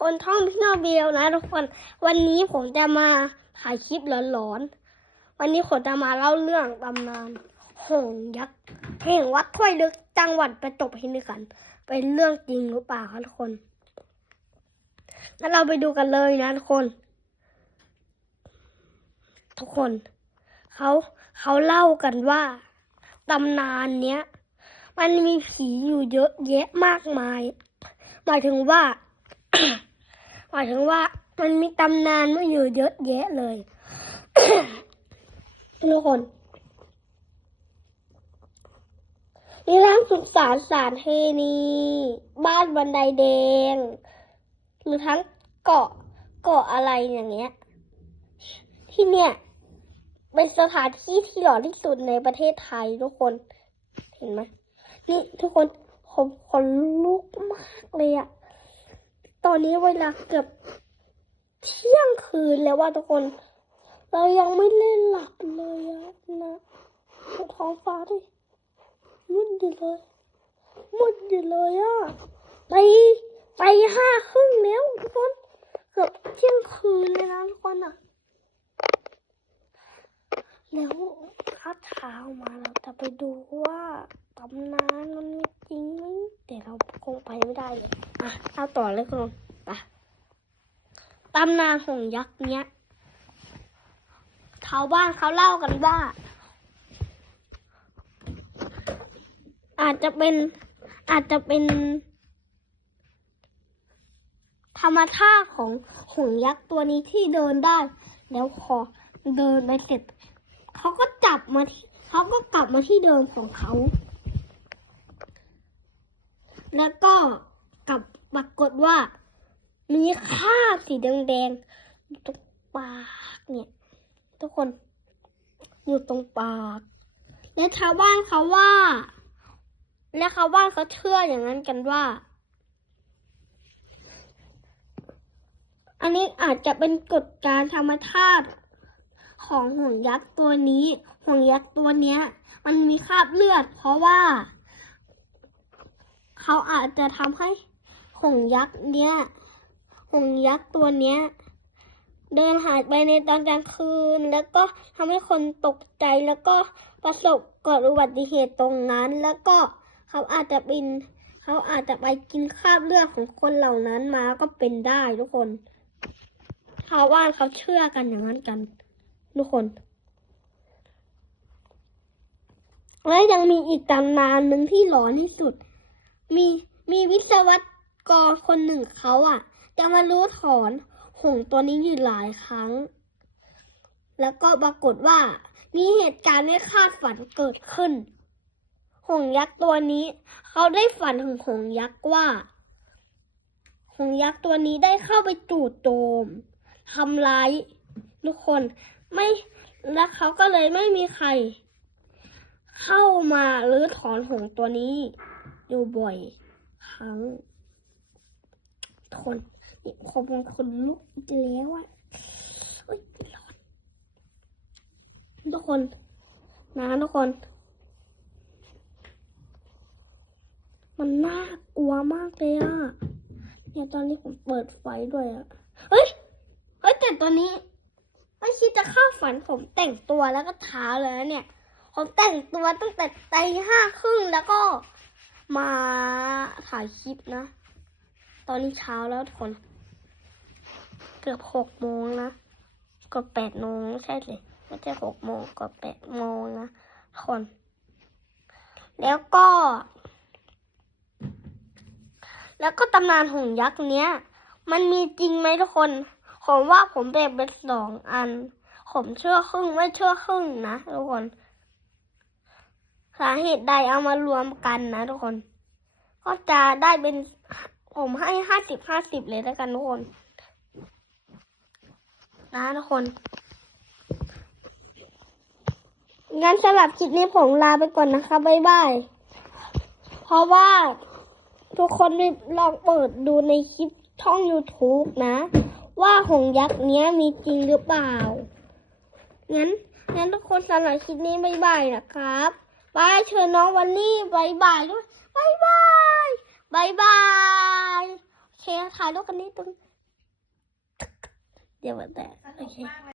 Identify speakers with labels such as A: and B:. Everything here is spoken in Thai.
A: คนท่องพี่โนเบลนะทุกคนวันนี้ผมจะมาถ่ายคลิปหลอนๆ วันนี้ผมจะมาเล่าเรื่องตำนานหงยักษ์แห่งวัดถ้วยลึกจังหวัดประจวบคีรีขันธ์เป็นเรื่องจริงหรือเปล่าครับทุกคนงั้นเราไปดูกันเลยนะทุกคน ทุกคนเขาเขาเล่ากันว่าตำนานเนี้ย มันมีผีอยู่เยอะแยะมากมายหมายถึงว่า หมายถึงว่ามันมีตำนานมาอยู่เยอะแยะเลยทุกคนนิทานสุสานสารเฮนี บ้านบันไดแดง หรือทั้งเกาะเกาะอะไรอย่างเงี้ย ที่เนี่ยเป็นสถานที่ที่หล่อที่สุดในประเทศไทยทุกคน เห็นไหมนี่ทุกคนผมขนลุกมากเลยอะ ตอนนี้เวลาเกือบเที่ยงคืนแล้วว่าทุกคน เรายังไม่เล่นหลับเลยนะท้องฟ้าดิมืดอยู่เลยมืดอยู่เลยอะไปไปห้าครึ่งแล้วทุกคนเกือบเที่ยงคืนเลยนะทุกคนอะ แล้วถ้าเช้ามาเราจะไปดูว่าตำนานมันมีจริงไหมแต่เราคงไปไม่ได้เลยอะเอาต่อเลยคุณ ตำนานของยักษ์เนี้ยชาวบ้านเขาเล่ากันว่า อาจจะเป็นอาจจะเป็น ธรรมชาติของหงยักษ์ตัวนี้ที่เดินได้ แล้วพอเดินไปเสร็จเขาก็จับมาที่เขาก็กลับมาที่เดิมของเขา แล้วก็กลับปรากฏว่า มีคราบสีแดงๆอยู่ตรงปากเนี่ย ทุกคนอยู่ตรงปาก และชาวบ้านเขาว่า และชาวบ้านเขาเชื่ออย่างนั้นกันว่า อันนี้อาจจะเป็นกฎการธรรมชาติของห่วงยักษ์ตัวนี้ ห่วงยักษ์ตัวเนี้ย มันมีคราบเลือด เพราะว่า เขาอาจจะทำให้ห่วงยักษ์เนี้ย หงยักษ์ตัวเนี้ย เดินหายไปในตอนกลางคืน แล้วก็ทำให้คนตกใจแล้วก็ประสบเกิดอุบัติเหตุตรงนั้น แล้วก็เขาอาจจะเป็นเขาอาจจะไปกินคราบเลือดของคนเหล่านั้นมาก็เป็นได้ทุกคนชาวบ้านเขาเชื่อกันอย่างนั้นกันทุกคนและยังมีอีกตำนานหนึ่งที่หลอนที่สุด มีมีวิศวกรคนหนึ่งเขาอะ จะมารู้ถอนหงส์ตัวนี้อยู่หลายครั้ง แล้วก็ปรากฏว่ามีเหตุการณ์ไม่คาดฝันเกิดขึ้น หงส์ยักษ์ตัวนี้ เขาได้ฝันถึงหงส์ยักษ์ว่า หงส์ยักษ์ตัวนี้ได้เข้าไปจู่โจมทำร้ายทุกคนไม่และเขาก็เลยไม่มีใคร เข้ามาหรือถอนหงส์ตัวนี้ อยู่บ่อย ครั้งทน นี่คงเป็นคนลุกอีกแล้วอะเฮ้ยร้อนทุกคน นะทุกคน มันน่ากลัวมากเลยอะ เนี่ยตอนนี้ผมเปิดไฟด้วยอะ เฮ้ย เฮ้ยแต่ตอนนี้ไม่คิดจะเข้าฝันผมแต่งตัวแล้วก็เท้าเลยเนี่ย ผมแต่งตัวตั้งแต่ตีห้าครึ่งแล้วก็มาถ่ายคลิปนะ ตอนนี้เช้าแล้วทุกคน เกือบหกโมงนะก็แปดโมงใช่เลยไม่ใช่หกโมงก็แปดโมงนะทุกคน แล้วก็ แล้วก็ตำนานหงยักษ์เนี้ย มันมีจริงไหมทุกคน ผมว่าผมแบ่งเป็นสองอัน ผมเชื่อครึ่งไม่เชื่อครึ่งนะทุกคนสาเหตุใดเอามารวมกันนะทุกคน ก็จะได้เป็นผมให้ห้าสิบห้าสิบเลยแล้วกันทุกคน นะทุกคน งั้นสำหรับคลิปนี้ผมลาไปก่อนนะคะบ๊ายบาย เพราะว่าทุกคนได้ลองเปิดดูในคลิปช่อง YouTube นะ ว่าหงยักษ์เนี้ยมีจริงหรือเปล่า งั้น งั้นทุกคนสำหรับคลิปนี้บ๊ายบายนะครับบายเชิญน้องวันนี้บ๊ายบายด้วยบ๊ายบายบ๊ายบายโอเคถ่ายรูปกันนิดนึง เดี๋ยว